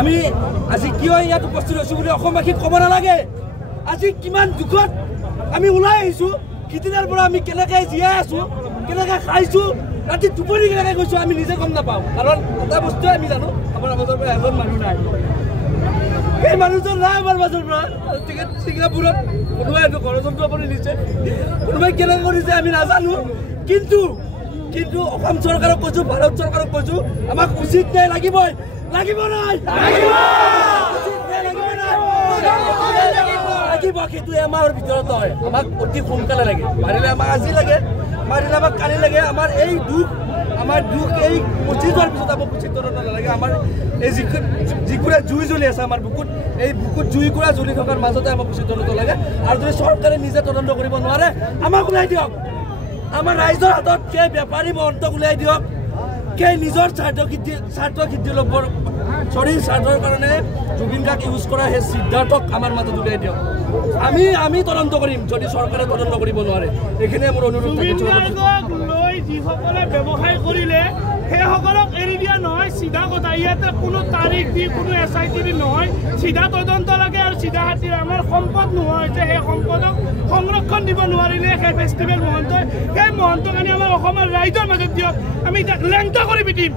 আমি আজি কিয় ইয়াত উপস্থিত হৈছোঁ বুলি অসমবাসীক ক'ব নালাগে। আজি কিমান দুখত আমি ওলাই আহিছোঁ, সিদিনাৰ পৰা আমি কেনেকৈ জীয়াই আছোঁ, কেনেকৈ খাইছোঁ, ৰাতি টোপনি কেনেকৈ গৈছোঁ আমি নিজে গম নাপাওঁ। কাৰণ এটা বস্তুৱে আমি জানো, আমাৰ মাজৰ পৰা এজন মানুহ নাই, সেই মানুহজন নাই আমাৰ মাজৰ পৰা। ছিংগাপুৰত কোনোবাই এইটো ষড়যন্ত্ৰ কৰি দিছে, কোনোবাই কেনেকৈ কৰিছে আমি নাজানো। কিন্তু অসম চৰকাৰক কৈছোঁ, ভাৰত চৰকাৰক কৈছোঁ, আমাক উচিত ন্যায় লাগিবই, লাগিব নাই লাগিব। সেইটো এমাহৰ ভিতৰত হয়, আমাক অতি সোনকালে লাগে। মাৰিলে আমাক আজি লাগে, মাৰিলে আমাক কালি লাগে। আমাৰ দুখ এই পচি যোৱাৰ পিছত আমাক উচিত তদন্ত নালাগে। আমাৰ এই যিকুৰা জুই জ্বলি আছে আমাৰ বুকুত, এই বুকুত জুইকুৰা জ্বলি থকাৰ মাজতে আমাক উচিত তদন্ত লাগে। আৰু যদি চৰকাৰে নিজে তদন্ত কৰিব নোৱাৰে, আমাক ওলাই দিয়ক। আমাৰ ৰাইজৰ হাতত সেই বেপাৰী মহন্তক ওলাই দিয়ক, সেই নিজৰ স্বাৰ্থ সিদ্ধি ল'বৰ স্বাৰ্থৰ কাৰণে জুবিন গাৰ্গ ইউজ কৰা সেই সিদ্ধাৰ্থক আমাৰ মাজত উলিয়াই দিয়ক। আমি তদন্ত কৰিম যদি চৰকাৰে তদন্ত কৰিব নোৱাৰে। এইখিনিয়ে মোৰ অনুৰোধ। যিসকলে ব্যৱসায় কৰিলে সেইসকলক এৰি দিয়া নহয়, চিধা কথা। ইয়াতে কোনো তাৰিখ দি কোনো SIT দি নহয়, চিধা তদন্ত লাগে আৰু চিধা হাতীৰ আমাৰ সম্পদ নোহোৱা হৈছে। সেই সম্পদক সংৰক্ষণ দিব নোৱাৰিলে সেই ফেষ্টিভেল মহন্তই, সেই মহন্তক আনি আমাৰ অসমৰ ৰাইজৰ মাজত দিয়ক। আমি তাক লেংটা কৰি পিটিম।